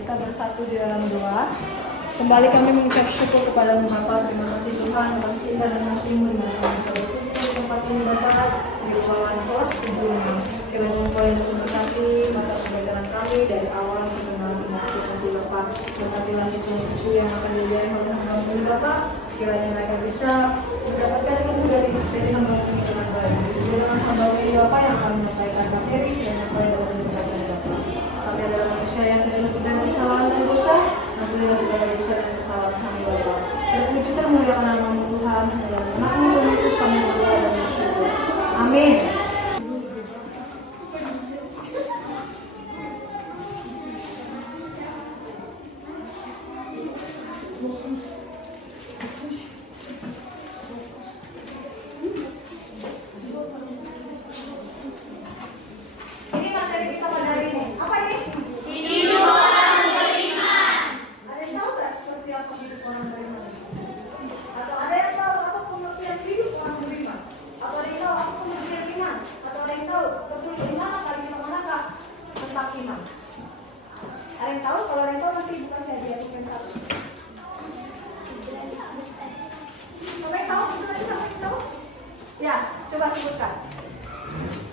Kita bersatu di dalam doa. Kembali kami mengucap syukur kepada Bapa. Terima kasih Tuhan, kasih cinta dan kasih-Mu di mana kami bisa berkumpul di tempat ini Bapa, di ruangan kelas 7. Kiranya Engkau yang memberkati mata pembelajaran kami dari awal sampai nanti Bapa. Berkatilah siswa-siswi yang akan diajarin oleh hamba ini Bapa. Kiranya mereka bisa mendapatkan ilmu dari hamba ini dengan baik. Dengan hamba ini Bapa yang akan menyampaikan materi dan apa yang dapat diberkati Bapa. Kami adalah manusia yang tidak luput dari kesalahan dan dosa. Ampunilah segala dosa dan kesalahan kami Bapa. Terpuji termuliakan nama-Mu Tuhan. Dalam nama Tuhan Yesus kami berdoa dan bersyukur. Amin.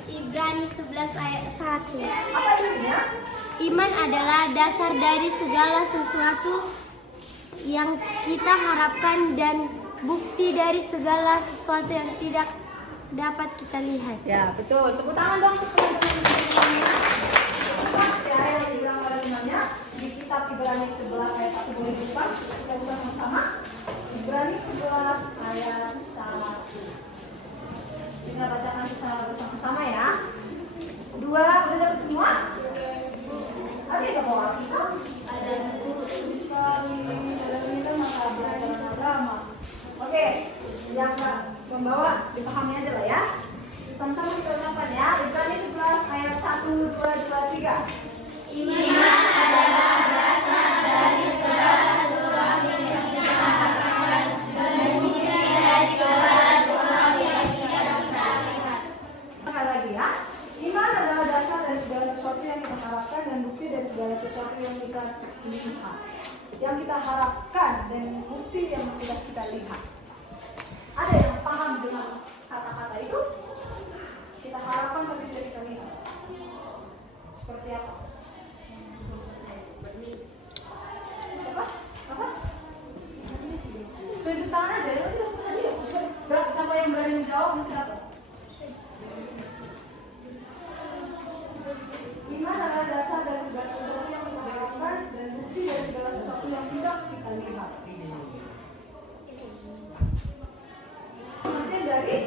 Ibrani 11 ayat 1. Apa isinya? Iman adalah dasar dari segala sesuatu yang kita harapkan dan bukti dari segala sesuatu yang tidak dapat kita lihat. Ya, betul. Tepuk tangan dong untuk teman-teman. Ya, yang dibilang pada temannya di kitab Ibrani 11 ayat 1 boleh dibuka. Kita buka sama-sama. Ibrani 11 ayat 1. Kita bacakan secara bersama-sama ya. Dua, udah dapat semua? Ada yang bawa kita? Ada buku sekali. Ada kita mata pelajaran agama. Oke, yang nggak membawa dipahami aja lah ya. Sama-sama kita ucapkan ya. Ibrani 11 ayat 1, 2, 3. Iman adalah dasar dari segala sesuatu yang kita harapkan dan bukti dari segala sesuatu yang tidak kita lihat. Sekali lagi ya. Iman adalah dasar dari segala sesuatu yang kita harapkan dan bukti dari segala sesuatu yang kita lihat. Yang kita harapkan dan bukti yang tidak kita lihat. Ada yang paham dengan kata-kata itu? Kita harapkan tapi tidak kita lihat. Seperti apa? Apa? Apa? Tunjuk tangan aja. Berapa siapa yang berani menjawab nanti dapat? Iman adalah dasar dari segala sesuatu yang kita harapkan dan bukti dari segala sesuatu yang tidak kita lihat. Pengertian dari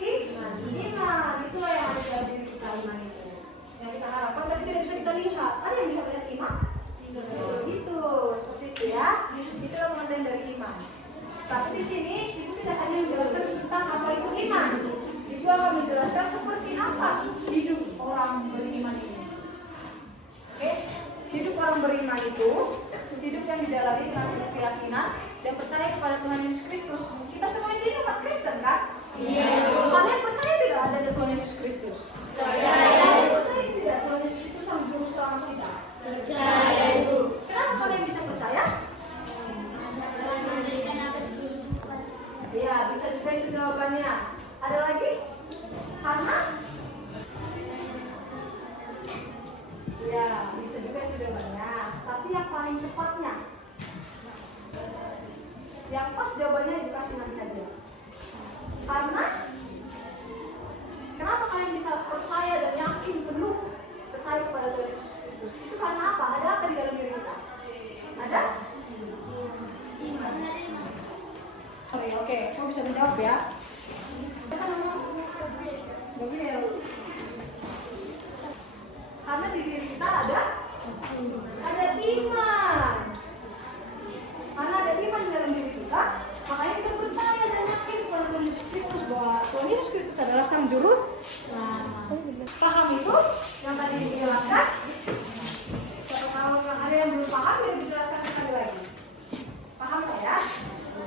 iman. Iman itulah yang ada dalam diri kita, iman itu. Yang kita harapkan tapi tidak bisa kita lihat. Ada yang bisa melihat iman? Itu seperti itu ya. Itulah pengertian dari iman. Tapi di sini ibu tidak hanya menjelaskan tentang apa itu iman. Ibu akan menjelaskan seperti apa hidup orang beriman ini. Oke, hidup orang beriman itu hidup yang dijalani dengan penuh keyakinan dan percaya kepada Tuhan Yesus Kristus. Kita semua di sini umat Kristen kan? Iya. Kalian percaya tidak ada Tuhan Yesus Kristus? Percaya. Percaya tidak Tuhan Yesus itu sang juru selamat kita? Percaya, Ibu. Kenapa kalian bisa percaya? Iya, bisa juga itu jawabannya. Ada lagi? Karena? Ya, bisa juga itu jawabannya. Tapi yang paling tepatnya, yang pas jawabannya dikasih nanti aja. Karena? Kenapa kalian bisa percaya dan yakin penuh percaya kepada Tuhan Yesus Kristus? Itu karena apa? Ada apa di dalam diri kita? Ada? Oke, kamu bisa menjawab ya. Gabriel. Karena di diri kita ada iman. Karena ada iman di dalam diri kita, makanya kita percaya dan yakin kepada Tuhan Yesus Kristus bahwa Tuhan Yesus Kristus adalah sang juru selamat. Paham itu? Yang tadi dijelaskan? Siapa tahu yang ada yang belum paham, ya dijelaskan sekali lagi. Paham tak ya?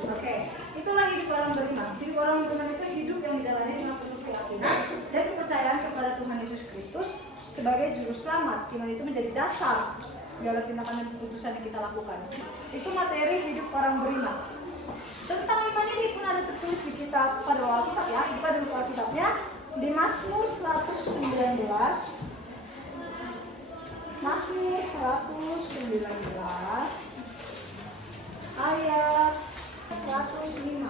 Oke, itulah hidup orang beriman. Hidup orang beriman itu hidup yang dijalani dengan penuh keyakinan dan kepercayaan kepada Tuhan Yesus Kristus sebagai juru selamat. Iman itu menjadi dasar segala tindakan dan keputusan yang kita lakukan. Itu materi hidup orang beriman. Tentang iman ini pun ada tertulis di kitab pada Alkitab ya, buka dulu Alkitabnya di Mazmur 119. Mazmur 119 ayat 105.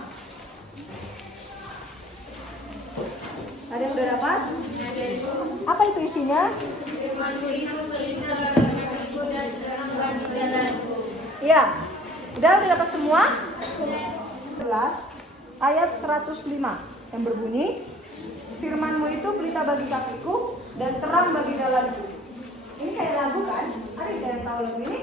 Ada yang udah dapat? Apa itu isinya? Iya. Udah dapat semua? 11 ayat 105 yang berbunyi, firman-Mu itu pelita bagi kakiku dan terang bagi jalanku. Ini kayak lagu kan? Ada yang tahu lagu ini?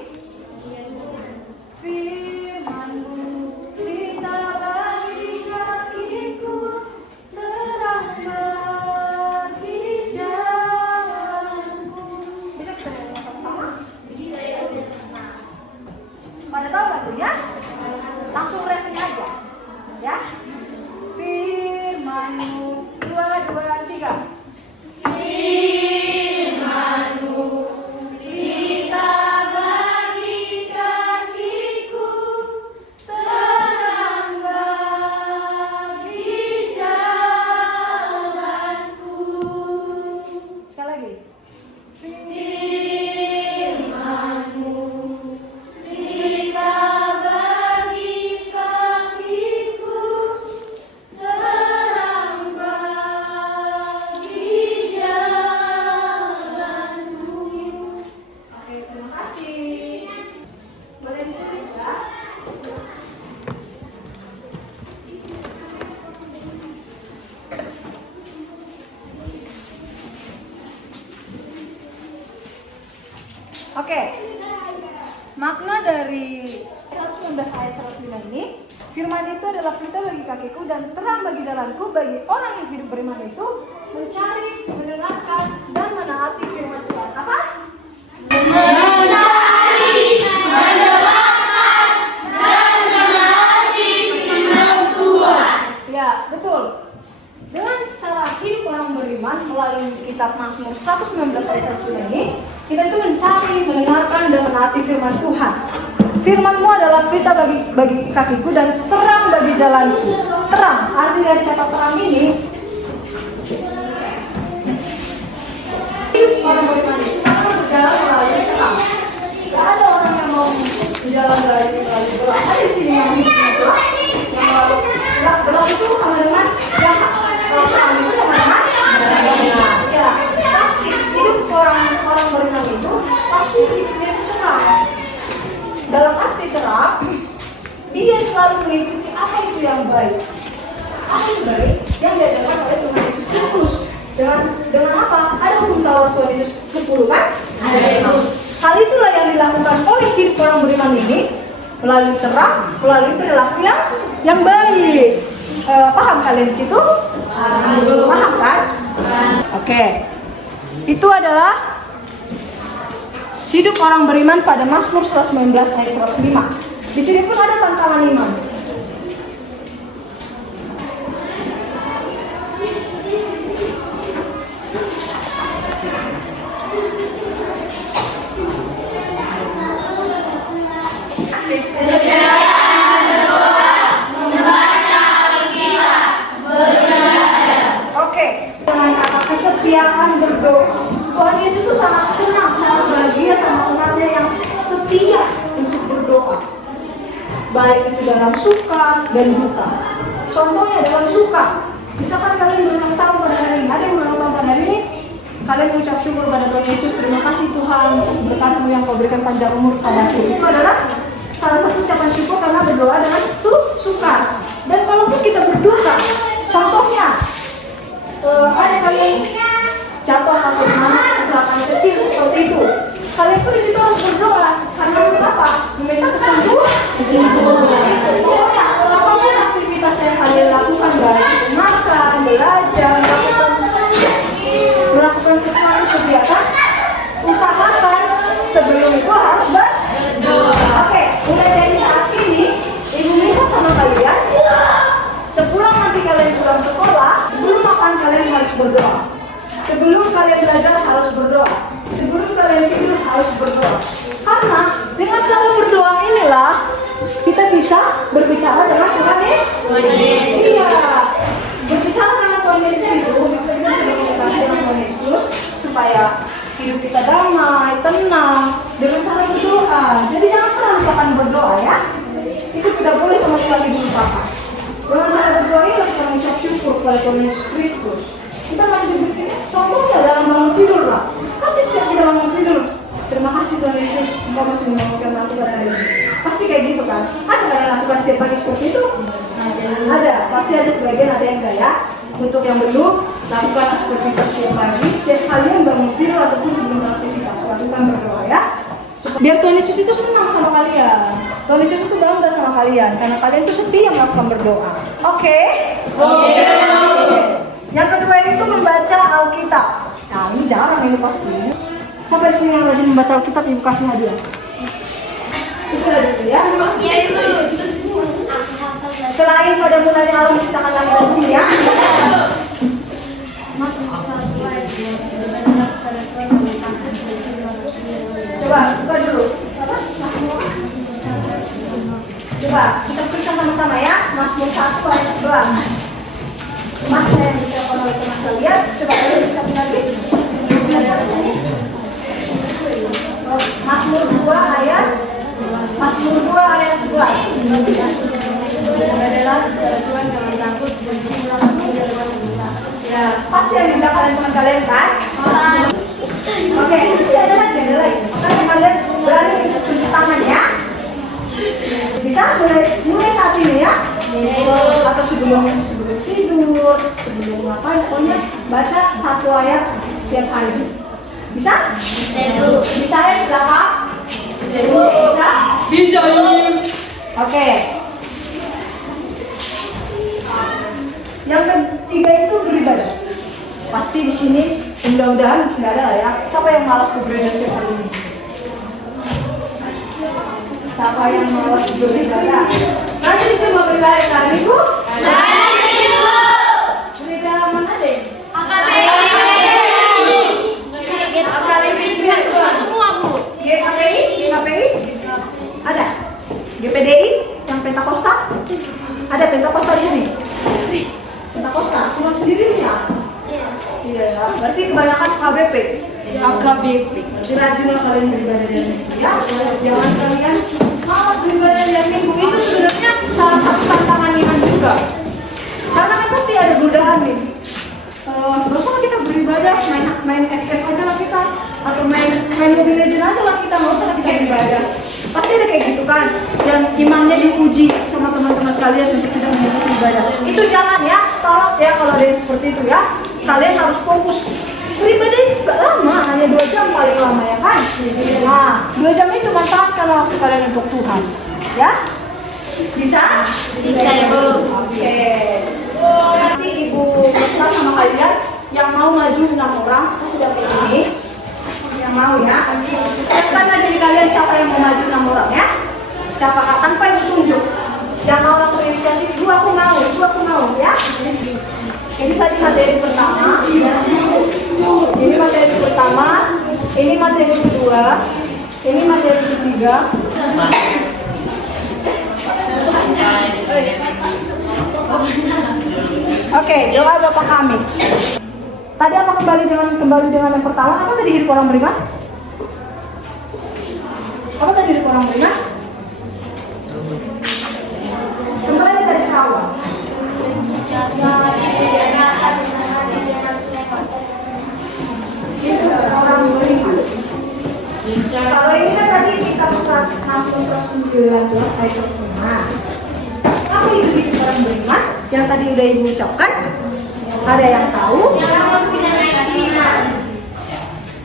Firman-Mu pelita bagi kakiku, terang bagi jalanku. Bisa kita nyanyi sama-sama? Bisa ya. Pada tahu lagunya? Langsung refnya aja. Ya. Firman-Mu 2, 2, 3. Firman-Mu pelita bagi kakiku, terang bagi jalanku. Sekali lagi. Firman-Mu pelita bagi kakiku, terang bagi jalanku. Oke, terima kasih. Boleh ditulis ya? Oke. Makna dari 119 ayat 105 ini, firman itu adalah pelita bagi kakiku dan terang bagi jalanku. Bagi orang yang hidup beriman itu mencari, mendengarkan, dan menaati firman Tuhan. Apa? Mencari, mendengarkan, dan menaati firman Tuhan. Ya, betul. Dengan cara hidup orang beriman melalui kitab Mazmur 119 ayat 105 ini, kita itu mencari, mendengarkan, dan menaati firman Tuhan. Firman-Mu adalah pelita bagi kakiku dan terang bagi jalanku. Terang, arti dari kata terang ini, hidup orang beriman itu akan berjalan melalui terang. Tidak ada orang yang mau berjalan melalui gelap. Ada di sini yang hidup gelap. Yang melalui gelap itu sama dengan jahat. Kalau terang itu sama dengan ya, pasti hidup orang beriman itu pasti hidupnya terang. Dalam arti terang, dia selalu mengikuti apa itu yang baik. Apa yang baik yang diajarkan oleh Tuhan Yesus Kristus. Dengan apa? Ada hukum Taurat Tuhan Yesus 10 kan? Hal itulah yang dilakukan oleh hidup orang beriman ini melalui terang, melalui perilaku yang baik. Paham kalian di situ? Paham kan? Oke. Itu adalah hidup orang beriman pada Mazmur 119 ayat 105. Di sini pun ada tantangan iman. Oke, dengan kata kesetiaan berdoa. Tuhan Yesus itu sangat senang, sangat bahagia sama umatnya yang setia untuk berdoa. Baik itu dalam suka dan duka. Contohnya dalam suka. Misalkan kalian berulang tahun pada hari ini, ada yang berulang tahun pada hari ini, kalian mengucap syukur pada Tuhan Yesus, terima kasih Tuhan atas berkat-Mu yang Kau berikan panjang umur padaku. Itu adalah salah satu ucapan syukur karena berdoa dengan suka. Dan kalaupun kita berduka, contohnya ada kalian jatuh atau kecelakaan kecil seperti itu, kalian pun disitu harus berdoa karena apa? Meminta kesembuhan. Pokoknya apapun aktivitas yang kalian lakukan, baik itu makan, belajar, melakukan sesuatu kegiatan, usahakan sebelum itu harus berdoa. Oke, mulai dari saat ini ibu minta sama kalian, sepulang nanti kalian pulang sekolah, sebelum makan kalian harus berdoa. Sebelum kalian belajar harus berdoa. Sebelum kalian tidur harus berdoa. kepada Tuhan Yesus Kristus. Kita masih diberi contohnya dalam bangun tidur lah. Pasti setiap kita bangun tidur, terima kasih Tuhan Yesus, Engkau masih membangunkan aku pada hari ini. Pasti kayak gitu kan? Ada yang lakukan setiap pagi seperti itu? Ada. Pasti ada sebagian, ada yang enggak ya. Untuk yang belum, lakukan seperti itu setiap pagi, setiap kalian bangun tidur ataupun sebelum beraktivitas, lakukan berdoa ya. Biar Tuhan Yesus itu senang sama kalian. Tuhan Yesus itu bangga sama kalian karena kalian itu setia melakukan berdoa. Oke? Oke. Yang kedua itu membaca Alkitab. Nah, ini jarang ini pasti. Sampai sini yang rajin membaca Alkitab ibu kasih hadiah. Itu ada dulu ya. Iya, Ibu. Selain pada mulanya Allah menciptakan langit dan bumi ya. Coba buka dulu. Coba kita periksa sama-sama ya. Mazmur 1 ayat 11. Mas yang diucapkan oleh teman kalian. Coba kalian ucapin lagi. Mazmur 2 ayat 11. Adalah Tuhan jangan takut, benci ya, pasti yang dibilang teman kalian kan? Oke, itu ada lagi. Makanya kalian berani tunjuk tangan ya. Bisa mulai saat ini ya. Atau sebelum tidur, sebelum ngapain, pokoknya baca 1 ayat setiap hari. Bisa? Bisa ya di belakang? Bisa? Bisa. Oke. Yang ketiga itu beribadah. Pasti di sini mudah-mudahan tidak ada lah ya. Siapa yang malas ke gereja setiap hari ini? Siapa yang malas beribadah? Nanti di semua beribadah hari Minggu? Hari Minggu. Gereja mana deh? AKBP semua Bu. GKPI? Ada? GPDI? Yang Pentakosta? Ada Pentakosta di sini? Pentakosta, semua sendiri ya? Iya, berarti kebanyakan AKBP. Berarti rajinlah kalian beribadah di minggu ya. Jangan kalian malas beribadah di minggu. Itu sebenarnya salah satu tantangan iman juga. Karena kan pasti ada godaan nih. Gak usah kita beribadah, main FF aja lah kita, atau main Mobile Legends aja lah kita, gak usah kita beribadah. Pasti ada kayak gitu kan, yang imannya diuji sama teman-teman kalian untuk tidak mengikuti ibadah. Itu jangan ya, tolong ya kalau ada yang seperti itu ya. Kalian harus fokus. Beribadah itu gak lama, hanya 2 jam paling lama ya kan. Nah, 2 jam itu manfaatkan waktu kalian untuk Tuhan. Ya? Bisa? Bisa Ibu. Oke. Nanti Ibu berkata sama kalian yang mau maju 6 orang, kasih dapet ini. Yang mau ya. Siapkan aja di kalian siapa yang mau maju 6 orang ya. Siapa tanpa Ibu tunjuk. Yang mau langsung inisiatif, Ibu aku mau ya. Ini tadi materi pertama. Ini materi pertama. Ini materi kedua. Ini materi ketiga. Oke, doa Bapak kami. Tadi apa kembali dengan yang pertama? Apa tadi hidup orang beriman? Apa tadi hidup orang beriman? Kembali dari awal. Itu orang beriman. Kalau ini kan tadi kita Mazmur 119 ayat 5. Apa itu hidup orang beriman? Yang tadi udah Ibu ucapkan. Ada yang tahu?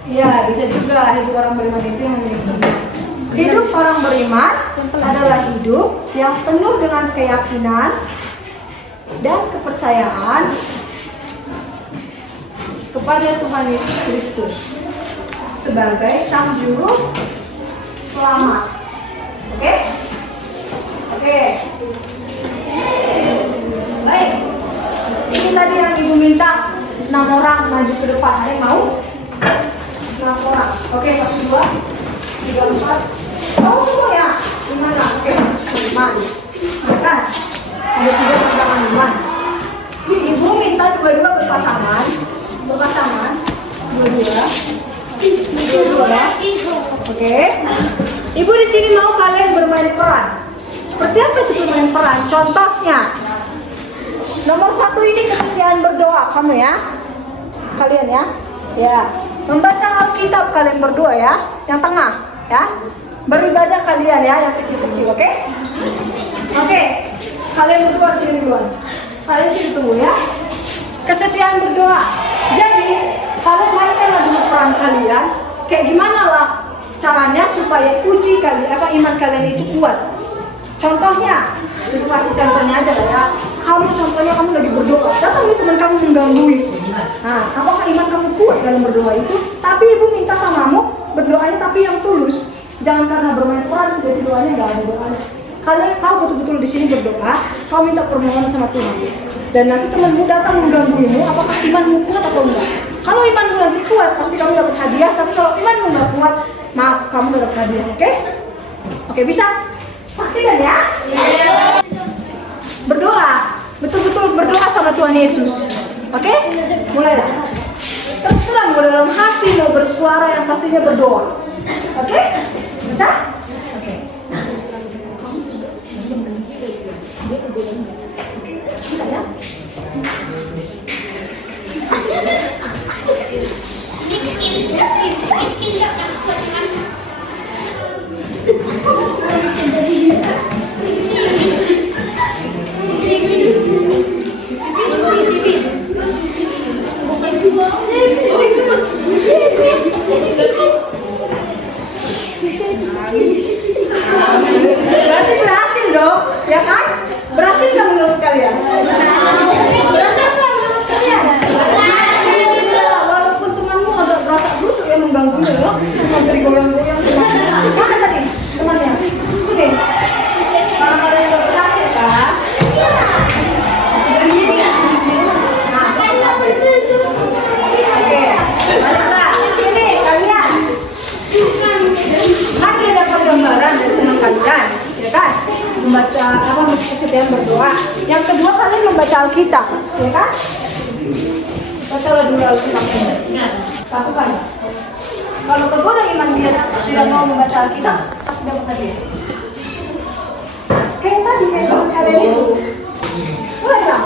Iya, bisa juga hidup orang beriman itu yang memiliki. Hidup orang beriman adalah hidup yang penuh dengan keyakinan dan kepercayaan kepada Tuhan Yesus Kristus sebagai Sang Juru Selamat. Oke? Oke. Baik. Ini tadi yang Ibu minta 6 orang maju ke depan. Ada yang mau? 6 orang. Oke, 1, 2, 3, 4. Mau semua ya? 5 lah. Oke, 5. Kan? Ada 3 pasangan 5. Ibu minta dua-dua berpasangan. Dua-dua ya. Oke. Ibu di sini mau kalian bermain peran. Seperti apa itu bermain peran? Contohnya, Nomor 1 ini kesetiaan berdoa kamu ya. Kalian ya. Ya. Membaca Alkitab kalian berdua ya. Yang tengah ya. Beribadah kalian ya yang kecil-kecil, oke? Oke. Kalian berdua sini duluan. Kalian sini tunggu ya. Kesetiaan berdoa. Jadi, kalian mainkanlah dulu peran kalian. Kayak gimana lah caranya supaya uji iman kalian itu kuat. Contohnya, ibu kasih contohnya aja lah ya. Contohnya kamu lagi berdoa, datang nih teman kamu menggangguin. Nah, apakah iman kamu kuat dalam berdoa itu? Tapi ibu minta samamu berdoanya tapi yang tulus. Jangan karena bermain peran jadi doanya nggak ada doanya. Kau betul-betul di sini berdoa, kau minta permohonan sama Tuhan. Dan nanti temanmu datang menggangguimu, apakah imanmu kuat atau enggak? Kalau imanmu lagi kuat, pasti kamu dapat hadiah. Tapi kalau imanmu nggak kuat, maaf, kamu nggak dapat hadiah. Oke? Oke, bisa? Saksikan ya. Berdoa, betul-betul berdoa sama Tuhan Yesus. Oke? Mulailah. Terserah mau dalam hati, mau bersuara, yang pastinya berdoa. Oke? Bisa? Oke. Bisa ya? Berarti berhasil dong, ya kan? Berhasil nggak menurut kalian? Berhasil nggak menurut kalian? Walaupun temanmu agak berasa busuk ya mengganggu ya, sampai goyang-goyang. Mana tadi temannya? Sini. Kalau kalian sudah berhasil kan? Nah, sampai. Oke, baliklah. Sini kalian. Masih dapat gambaran dan senang kalian, ya kan? Membaca kesetiaan berdoa. Yang kedua kalian membaca Alkitab, ya kan? Bacalah dulu Alkitab. Lakukan. Kalau tergoda iman dia tidak mau membaca Alkitab, pasti dapat hadiah. Kayak tadi kayak teman kalian itu. Mulailah.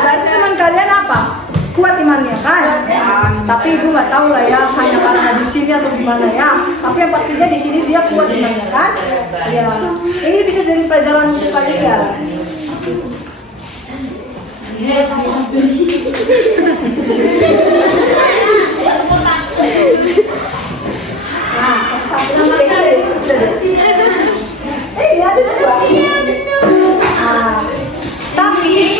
Berarti teman kalian apa? Kuat imannya kan? Tapi ibu nggak tahu lah ya, hanya karena di sini atau gimana ya. Tapi yang pastinya di sini dia kuat imannya kan? Ya, ini bisa jadi pelajaran untuk kalian. Nah, sama ada dua. Tapi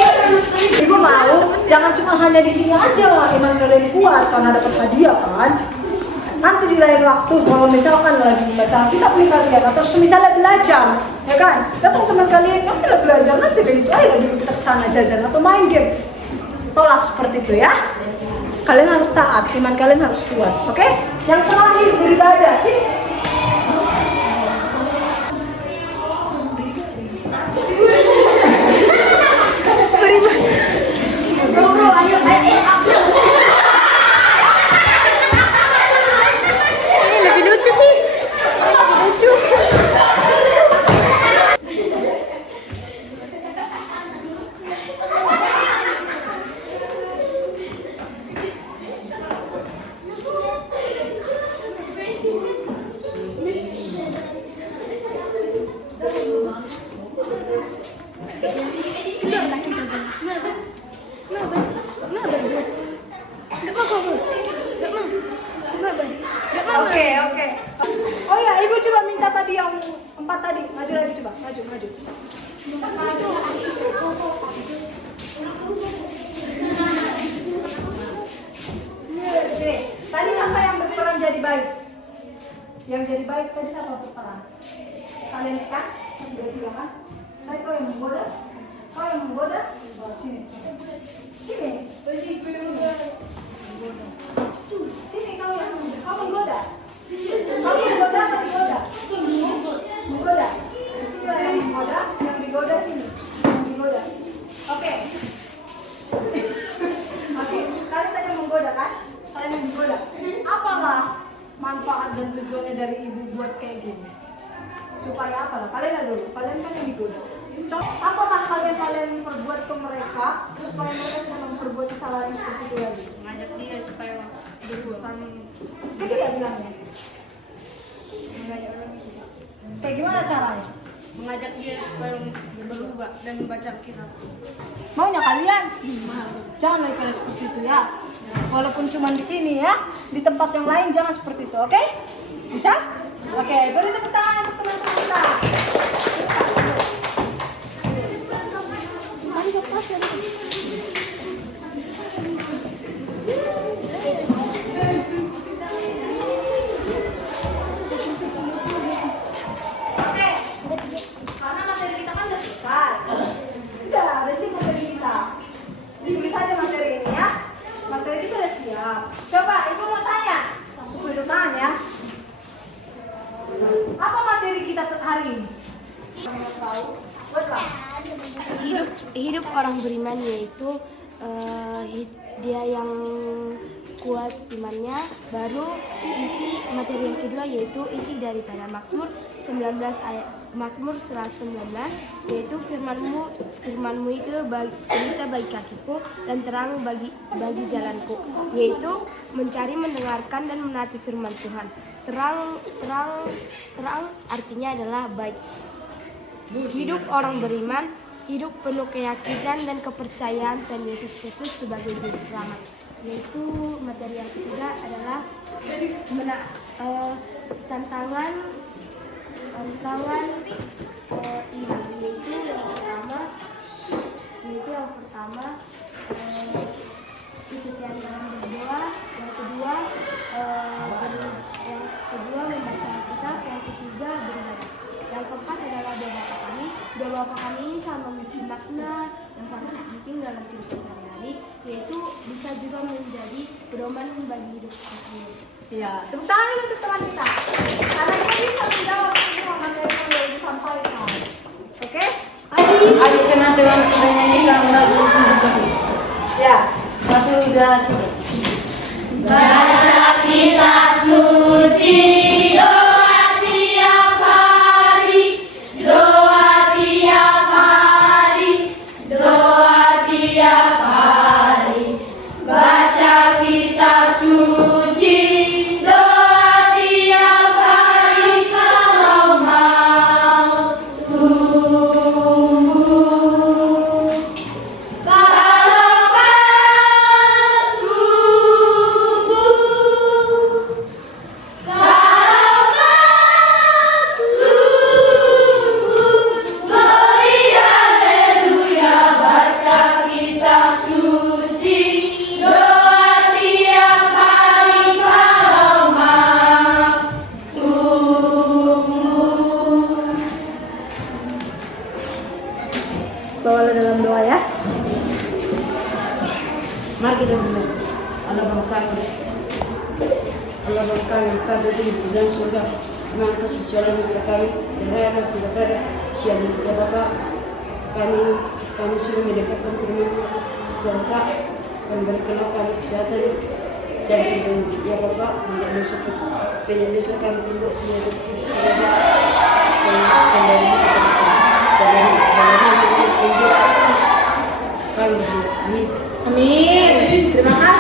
ibu mau jangan cuma hanya di sini aja iman kalian kuat karena dapat hadiah kan. Nanti di lain waktu kalau misalkan lagi membaca kitab nih kalian atau misalnya belajar, ya kan? Datang teman kalian, kamu udah belajar nanti kayak gitu, ayo dulu kita kesana jajan atau main game. Tolak seperti itu ya. Kalian harus taat, iman kalian harus kuat, oke? Yang terakhir beribadah sih. Bro, ayo. Lebih lucu sih. Lucu. Oke. Oh ya, ibu coba minta tadi yang 4 tadi. Maju lagi coba, maju. Oke. Tadi siapa yang berperan jadi baik? Yang jadi baik tadi siapa berperan? Kalian kan? Berdua kan? Tadi kau yang menggoda? Sini. Sini kau makanya dari ibu buat kayak gini. Supaya apa lah? Kalian dulu, kalian kan yang ikut. Apalah kalian perbuat ke mereka supaya mereka tidak memperbuat kesalahan seperti itu lagi. Ngajak dia supaya berurusan. Gitu ya bilangnya. Kayak gimana caranya? Mengajak dia supaya berubah dan membaca kitab. Maunya kalian? Jangan lagi kalian seperti itu ya. Walaupun cuma di sini ya, di tempat yang lain jangan seperti itu, oke? Bisa? Oke, beri tepuk tangan untuk teman-teman kita. Oke, karena materi kita kan udah selesai. Udah, ada sih materi kita. Ditulis aja materi ini ya. Materi kita udah siap. Coba, ibu mau tanya. Langsung hidup tangan ya. Apa materi kita hari ini? Hidup orang beriman yaitu dia yang kuat imannya. Baru isi materi yang kedua yaitu isi daripada Mazmur 19 ayat Mazmur 119 yaitu firmanmu itu berita bagi kakiku dan terang bagi jalanku, yaitu mencari, mendengarkan dan menaati firman Tuhan. Terang artinya adalah baik. Hidup orang beriman, hidup penuh keyakinan dan kepercayaan dan Yesus Kristus sebagai juru selamat. Yaitu materi yang ketiga adalah tantangan iman, yaitu yang pertama kesetiaan dalam berdoa, yang kedua membaca Alkitab, yang ketiga beribadah. Yang keempat adalah doa Bapa kami. Doa Bapa kami ini sangat memiliki makna yang sangat penting dalam kehidupan sehari-hari, yaitu bisa juga menjadi pedoman bagi hidup kita sendiri. Ya, tepuk tangan dulu untuk teman kita. Karena dia bisa menjawab semua materi yang sudah disampaikan. Oke? Ayo kenal dengan menyanyikan lagu itu. Ya. 1, 2, 3. Baca kitab suci, doa tiap hari, doa tiap hari, doa tiap hari. Baca kitab suci, doa tiap hari kalau mau tumbuh. Bawalah dalam doa ya. Mari kita berdoa. Allah Bapa kami, Kami itu di dalam surga. Maka sucilah kepada kami, dan kita siang ya Bapa. Kami sudah mendekatkan firman-Mu, ya Bapa. Kami berikanlah kami kesehatan dan itu ya Bapa, menjadi kami tunduk sebagai Amin. Amin. Terima kasih.